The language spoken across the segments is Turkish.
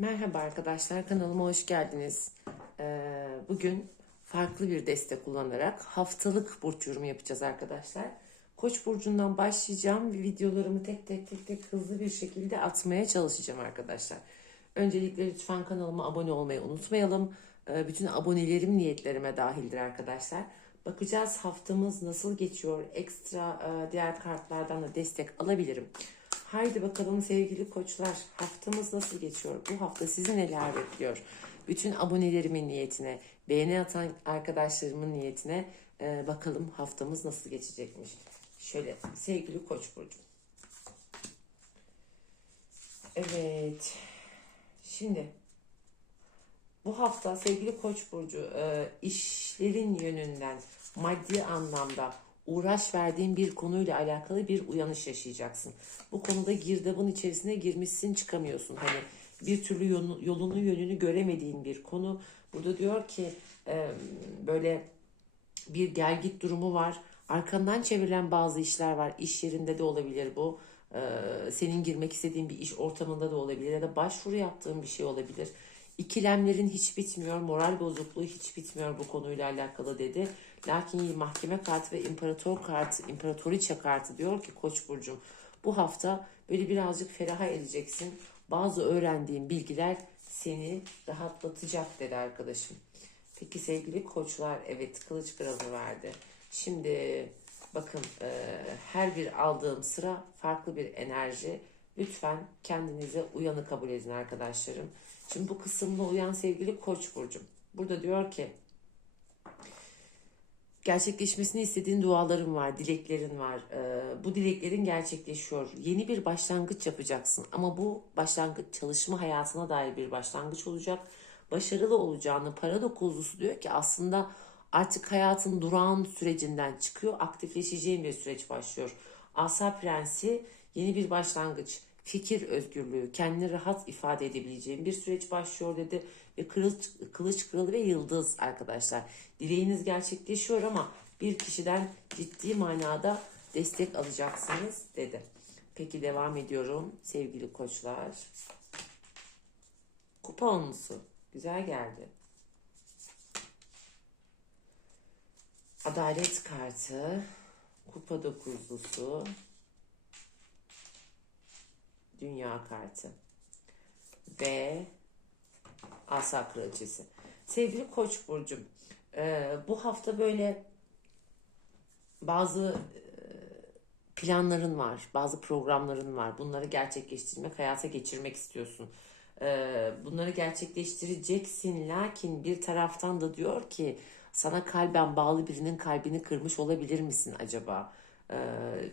Merhaba arkadaşlar, kanalıma hoş geldiniz. Ee, bugün farklı bir destek kullanarak haftalık burç yorumu yapacağız arkadaşlar. Koç burcundan başlayacağım ve videolarımı tek tek tek tek hızlı bir şekilde atmaya çalışacağım arkadaşlar. Öncelikle lütfen kanalıma abone olmayı unutmayalım. Ee, bütün abonelerim niyetlerime dahildir arkadaşlar. Bakacağız haftamız nasıl geçiyor. Ekstra e, diğer kartlardan da destek alabilirim. Haydi bakalım sevgili koçlar haftamız nasıl geçiyor? Bu hafta sizi neler bekliyor? Bütün abonelerimin niyetine, beğeni atan arkadaşlarımın niyetine e, bakalım haftamız nasıl geçecekmiş. Şöyle sevgili koç burcu. Evet. Şimdi bu hafta sevgili Koç burcu e, işlerin yönünden maddi anlamda uğraş verdiğin bir konuyla alakalı bir uyanış yaşayacaksın. Bu konuda girdabın içerisine girmişsin çıkamıyorsun. Hani bir türlü yolunu, yönünü göremediğin bir konu. Burada diyor ki e, böyle bir gelgit durumu var. Arkandan çevrilen bazı işler var. İş yerinde de olabilir bu. E, senin girmek istediğin bir iş ortamında da olabilir ya da başvuru yaptığın bir şey olabilir. İkilemlerin hiç bitmiyor, moral bozukluğu hiç bitmiyor bu konuyla alakalı dedi. Lakin mahkeme kartı ve imparator kartı, imparatoriçe kartı diyor ki Koç burcum bu hafta böyle birazcık feraha edeceksin. Bazı öğrendiğin bilgiler seni rahatlatacak dedi arkadaşım. Peki sevgili koçlar evet kılıç kralı verdi. Şimdi bakın e, her bir aldığım sıra farklı bir enerji. Lütfen kendinize uyanı kabul edin arkadaşlarım. Şimdi bu kısımda uyan sevgili koç burcum. Burada diyor ki gerçekleşmesini istediğin duaların var, dileklerin var. Ee, bu dileklerin gerçekleşiyor. Yeni bir başlangıç yapacaksın ama bu başlangıç çalışma hayatına dair bir başlangıç olacak. Başarılı olacağını para dokuzlusu diyor ki aslında artık hayatın durağan sürecinden çıkıyor, aktifleşeceğin bir süreç başlıyor. Asa Prensi yeni bir başlangıç, fikir özgürlüğü, kendini rahat ifade edebileceğin bir süreç başlıyor dedi. Ve kılıç, kılıç kralı ve yıldız arkadaşlar. Dileğiniz gerçekleşiyor ama bir kişiden ciddi manada destek alacaksınız dedi. Peki devam ediyorum sevgili koçlar. Kupa onlusu. Güzel geldi. Adalet kartı. Kupa dokuzlusu. Dünya kartı. Ve Asa Kraliçesi. Sevgili Koç burcum, e, bu hafta böyle bazı e, planların var, bazı programların var. Bunları gerçekleştirmek, hayata geçirmek istiyorsun. E, bunları gerçekleştireceksin. Lakin bir taraftan da diyor ki sana kalben bağlı birinin kalbini kırmış olabilir misin acaba? E,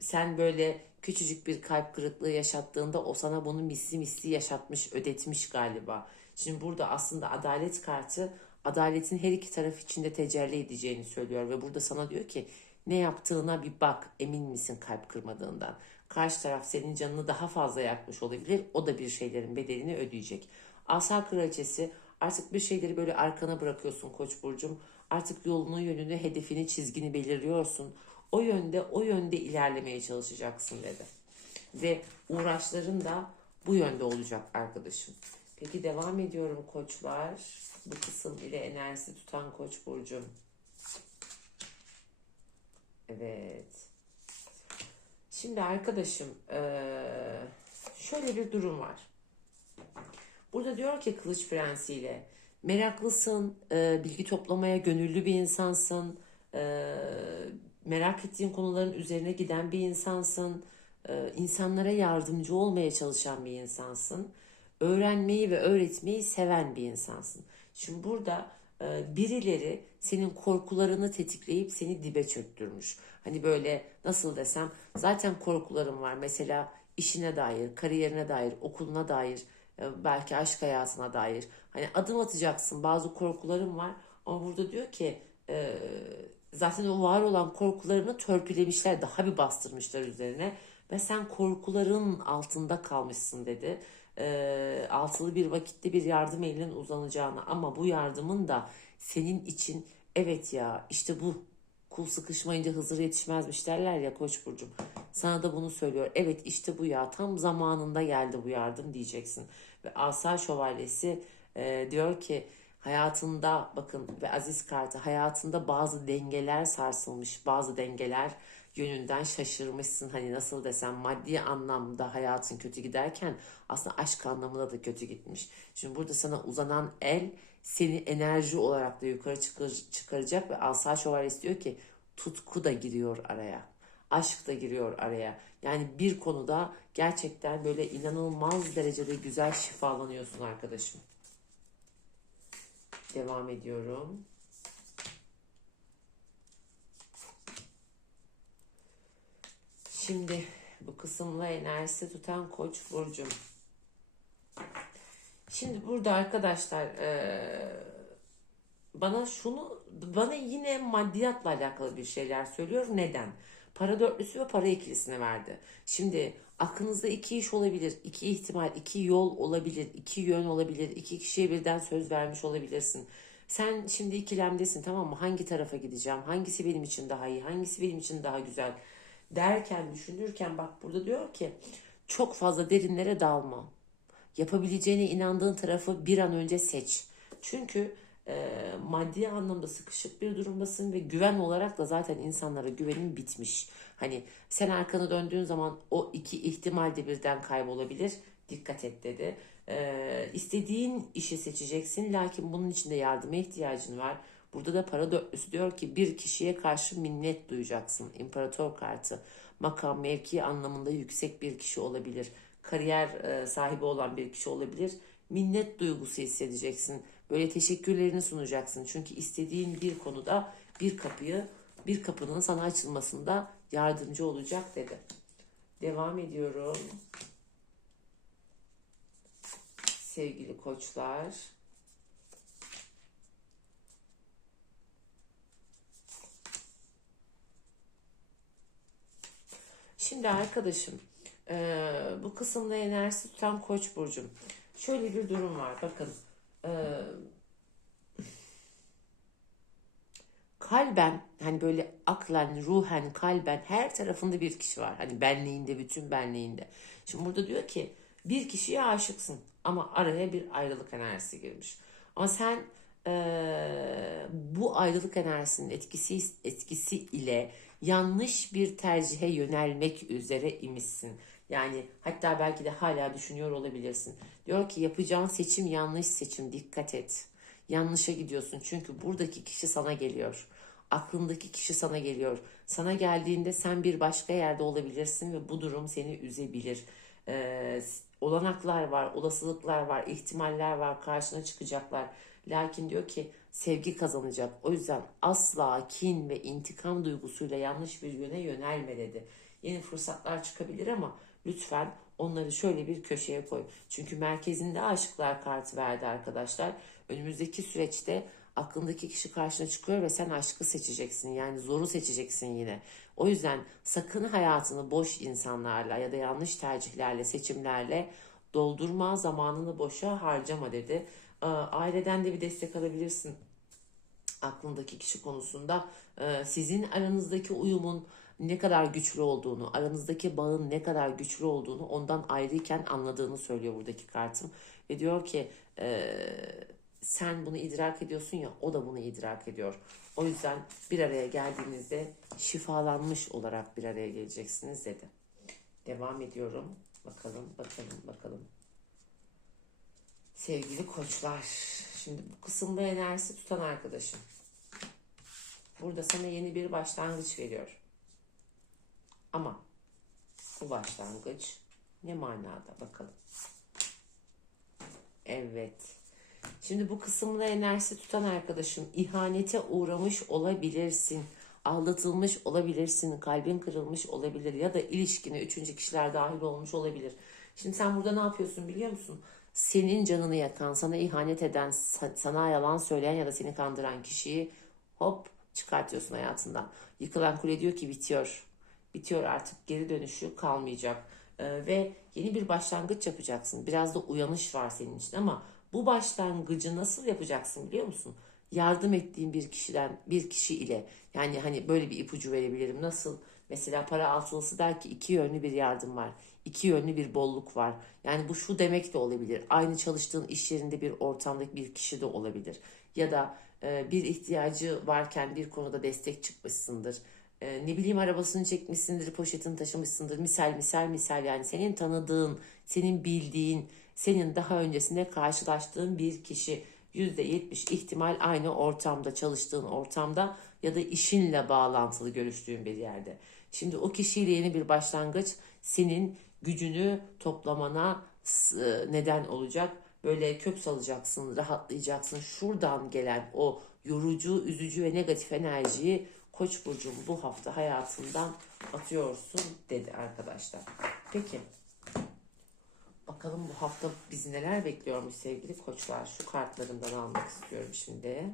sen böyle küçücük bir kalp kırıklığı yaşattığında o sana bunu misli misli yaşatmış, ödetmiş galiba. Şimdi burada aslında adalet kartı adaletin her iki taraf içinde tecelli edeceğini söylüyor ve burada sana diyor ki ne yaptığına bir bak emin misin kalp kırmadığından. Karşı taraf senin canını daha fazla yakmış olabilir. O da bir şeylerin bedelini ödeyecek. Asa kraliçesi artık bir şeyleri böyle arkana bırakıyorsun Koç burcum. Artık yolunu, yönünü, hedefini, çizgini belirliyorsun. O yönde, o yönde ilerlemeye çalışacaksın dedi. Ve uğraşların da bu yönde olacak arkadaşım. Peki devam ediyorum koçlar. Bu kısım ile enerjisi tutan koç burcum. Evet. Şimdi arkadaşım şöyle bir durum var. Burada diyor ki Kılıç Prensi ile meraklısın, bilgi toplamaya gönüllü bir insansın, merak ettiğin konuların üzerine giden bir insansın, insanlara yardımcı olmaya çalışan bir insansın öğrenmeyi ve öğretmeyi seven bir insansın. Şimdi burada e, birileri senin korkularını tetikleyip seni dibe çöktürmüş. Hani böyle nasıl desem zaten korkularım var. Mesela işine dair, kariyerine dair, okuluna dair, e, belki aşk hayatına dair. Hani adım atacaksın bazı korkularım var. Ama burada diyor ki e, zaten o var olan korkularını törpülemişler, daha bir bastırmışlar üzerine. Ve sen korkuların altında kalmışsın dedi e, altılı bir vakitte bir yardım elinin uzanacağını ama bu yardımın da senin için evet ya işte bu kul sıkışmayınca Hızır yetişmezmiş derler ya Koç burcum. Sana da bunu söylüyor. Evet işte bu ya tam zamanında geldi bu yardım diyeceksin. Ve Asa Şövalyesi e, diyor ki hayatında bakın ve Aziz kartı hayatında bazı dengeler sarsılmış, bazı dengeler yönünden şaşırmışsın. Hani nasıl desem maddi anlamda hayatın kötü giderken aslında aşk anlamında da kötü gitmiş. Şimdi burada sana uzanan el seni enerji olarak da yukarı çıkar, çıkaracak ve Asa Şövalyesi diyor ki tutku da giriyor araya. Aşk da giriyor araya. Yani bir konuda gerçekten böyle inanılmaz derecede güzel şifalanıyorsun arkadaşım. Devam ediyorum. Şimdi bu kısımla enerjisi tutan koç burcum. Şimdi burada arkadaşlar eee, bana şunu bana yine maddiyatla alakalı bir şeyler söylüyor. Neden? Para dörtlüsü ve para ikilisini verdi. Şimdi aklınızda iki iş olabilir, iki ihtimal, iki yol olabilir, iki yön olabilir, iki kişiye birden söz vermiş olabilirsin. Sen şimdi ikilemdesin tamam mı? Hangi tarafa gideceğim? Hangisi benim için daha iyi? Hangisi benim için daha güzel? Derken, düşünürken bak burada diyor ki çok fazla derinlere dalma yapabileceğine inandığın tarafı bir an önce seç. Çünkü e, maddi anlamda sıkışık bir durumdasın ve güven olarak da zaten insanlara güvenin bitmiş. Hani sen arkanı döndüğün zaman o iki ihtimal de birden kaybolabilir. Dikkat et dedi. E, istediğin işi seçeceksin lakin bunun için de yardıma ihtiyacın var. Burada da para dörtlüsü diyor ki bir kişiye karşı minnet duyacaksın. İmparator kartı makam mevki anlamında yüksek bir kişi olabilir kariyer e, sahibi olan bir kişi olabilir. Minnet duygusu hissedeceksin. Böyle teşekkürlerini sunacaksın. Çünkü istediğin bir konuda bir kapıyı, bir kapının sana açılmasında yardımcı olacak dedi. Devam ediyorum. Sevgili koçlar. Şimdi arkadaşım ee, bu kısımda enerjisi tutan koç burcum. Şöyle bir durum var. Bakın. E, kalben hani böyle aklen, ruhen, kalben her tarafında bir kişi var. Hani benliğinde, bütün benliğinde. Şimdi burada diyor ki bir kişiye aşıksın ama araya bir ayrılık enerjisi girmiş. Ama sen e, bu ayrılık enerjisinin etkisi etkisi ile yanlış bir tercihe yönelmek üzere imişsin. Yani hatta belki de hala düşünüyor olabilirsin. Diyor ki yapacağın seçim yanlış seçim dikkat et. Yanlışa gidiyorsun çünkü buradaki kişi sana geliyor. Aklındaki kişi sana geliyor. Sana geldiğinde sen bir başka yerde olabilirsin ve bu durum seni üzebilir. Ee, olanaklar var, olasılıklar var, ihtimaller var, karşına çıkacaklar. Lakin diyor ki sevgi kazanacak. O yüzden asla kin ve intikam duygusuyla yanlış bir yöne yönelme dedi. Yeni fırsatlar çıkabilir ama lütfen onları şöyle bir köşeye koy. Çünkü merkezinde aşıklar kartı verdi arkadaşlar. Önümüzdeki süreçte aklındaki kişi karşına çıkıyor ve sen aşkı seçeceksin. Yani zoru seçeceksin yine. O yüzden sakın hayatını boş insanlarla ya da yanlış tercihlerle, seçimlerle doldurma, zamanını boşa harcama dedi. Aileden de bir destek alabilirsin aklındaki kişi konusunda. Sizin aranızdaki uyumun ne kadar güçlü olduğunu, aranızdaki bağın ne kadar güçlü olduğunu ondan ayrıyken anladığını söylüyor buradaki kartım. Ve diyor ki e, sen bunu idrak ediyorsun ya o da bunu idrak ediyor. O yüzden bir araya geldiğinizde şifalanmış olarak bir araya geleceksiniz dedi. Devam ediyorum. Bakalım, bakalım, bakalım. Sevgili koçlar, şimdi bu kısımda enerjisi tutan arkadaşım. Burada sana yeni bir başlangıç veriyor. Ama bu başlangıç ne manada bakalım. Evet. Şimdi bu kısımda enerjisi tutan arkadaşım ihanete uğramış olabilirsin. Aldatılmış olabilirsin. Kalbin kırılmış olabilir. Ya da ilişkine üçüncü kişiler dahil olmuş olabilir. Şimdi sen burada ne yapıyorsun biliyor musun? Senin canını yakan, sana ihanet eden, sana yalan söyleyen ya da seni kandıran kişiyi hop çıkartıyorsun hayatından. Yıkılan kule diyor ki bitiyor bitiyor artık geri dönüşü kalmayacak ee, ve yeni bir başlangıç yapacaksın. Biraz da uyanış var senin için ama bu başlangıcı nasıl yapacaksın biliyor musun? Yardım ettiğin bir kişiden bir kişi ile yani hani böyle bir ipucu verebilirim. Nasıl? Mesela para altılısı der ki iki yönlü bir yardım var. iki yönlü bir bolluk var. Yani bu şu demek de olabilir. Aynı çalıştığın iş yerinde bir ortamdaki bir kişi de olabilir. Ya da e, bir ihtiyacı varken bir konuda destek çıkmışsındır. E, ne bileyim arabasını çekmişsindir, poşetini taşımışsındır. Misal misal misal yani senin tanıdığın, senin bildiğin, senin daha öncesinde karşılaştığın bir kişi %70 ihtimal aynı ortamda, çalıştığın ortamda ya da işinle bağlantılı görüştüğün bir yerde. Şimdi o kişiyle yeni bir başlangıç senin gücünü toplamana s- neden olacak. Böyle kök salacaksın, rahatlayacaksın. Şuradan gelen o yorucu, üzücü ve negatif enerjiyi Koç burcun bu hafta hayatından atıyorsun dedi arkadaşlar. Peki. Bakalım bu hafta bizi neler bekliyormuş sevgili koçlar. Şu kartlarımdan almak istiyorum şimdi.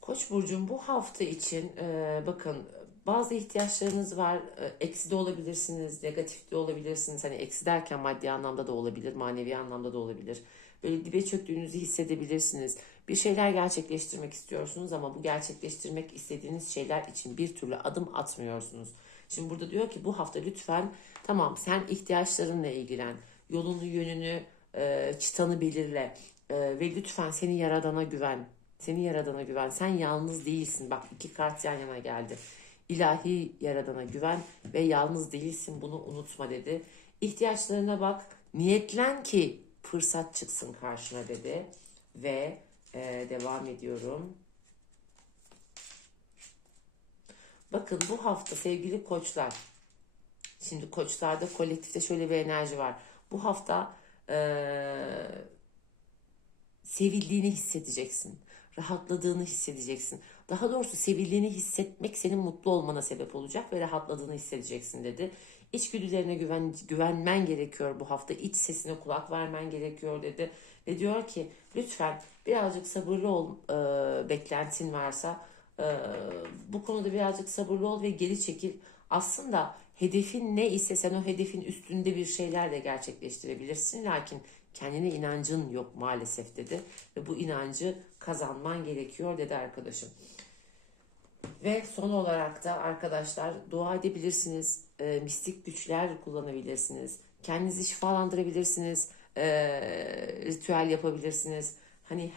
Koç burcun bu hafta için e, bakın bazı ihtiyaçlarınız var. E, eksi de olabilirsiniz, negatif de olabilirsiniz. Hani eksi derken maddi anlamda da olabilir, manevi anlamda da olabilir. Böyle dibe çöktüğünüzü hissedebilirsiniz. Bir şeyler gerçekleştirmek istiyorsunuz ama bu gerçekleştirmek istediğiniz şeyler için bir türlü adım atmıyorsunuz. Şimdi burada diyor ki bu hafta lütfen tamam sen ihtiyaçlarınla ilgilen. Yolunu, yönünü, e, çıtanı belirle. E, ve lütfen seni yaradana güven. Seni yaradana güven. Sen yalnız değilsin. Bak iki kart yan yana geldi. İlahi yaradana güven ve yalnız değilsin. Bunu unutma dedi. İhtiyaçlarına bak. Niyetlen ki fırsat çıksın karşına dedi. Ve e, devam ediyorum. Bakın bu hafta sevgili koçlar. Şimdi koçlarda kolektifte şöyle bir enerji var. Bu hafta eee, sevildiğini hissedeceksin. Rahatladığını hissedeceksin. Daha doğrusu sevildiğini hissetmek senin mutlu olmana sebep olacak ve rahatladığını hissedeceksin dedi. İçgüdülerine güven, güvenmen gerekiyor bu hafta. İç sesine kulak vermen gerekiyor dedi. Ve diyor ki lütfen birazcık sabırlı ol e, beklentin varsa e, bu konuda birazcık sabırlı ol ve geri çekil. Aslında hedefin ne ise sen o hedefin üstünde bir şeyler de gerçekleştirebilirsin. Lakin kendine inancın yok maalesef dedi. Ve bu inancı kazanman gerekiyor dedi arkadaşım. Ve son olarak da arkadaşlar dua edebilirsiniz. E, mistik güçler kullanabilirsiniz. Kendinizi şifalandırabilirsiniz. E, ritüel yapabilirsiniz. Hani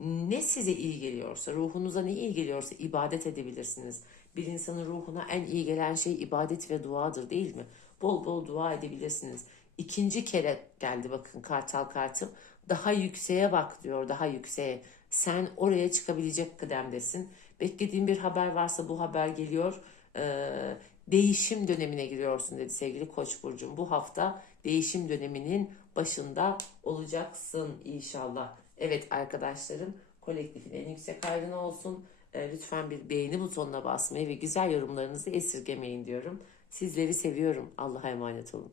ne size iyi geliyorsa, ruhunuza ne iyi geliyorsa ibadet edebilirsiniz. Bir insanın ruhuna en iyi gelen şey ibadet ve duadır değil mi? Bol bol dua edebilirsiniz. İkinci kere geldi bakın kartal kartım. Daha yükseğe bak diyor, daha yükseğe. Sen oraya çıkabilecek kıdemdesin. Beklediğin bir haber varsa bu haber geliyor. Ee, değişim dönemine giriyorsun dedi sevgili Koç burcum. Bu hafta değişim döneminin başında olacaksın inşallah. Evet arkadaşlarım kolektifin en yüksek hayrına olsun. Ee, lütfen bir beğeni butonuna basmayı ve güzel yorumlarınızı esirgemeyin diyorum. Sizleri seviyorum. Allah'a emanet olun.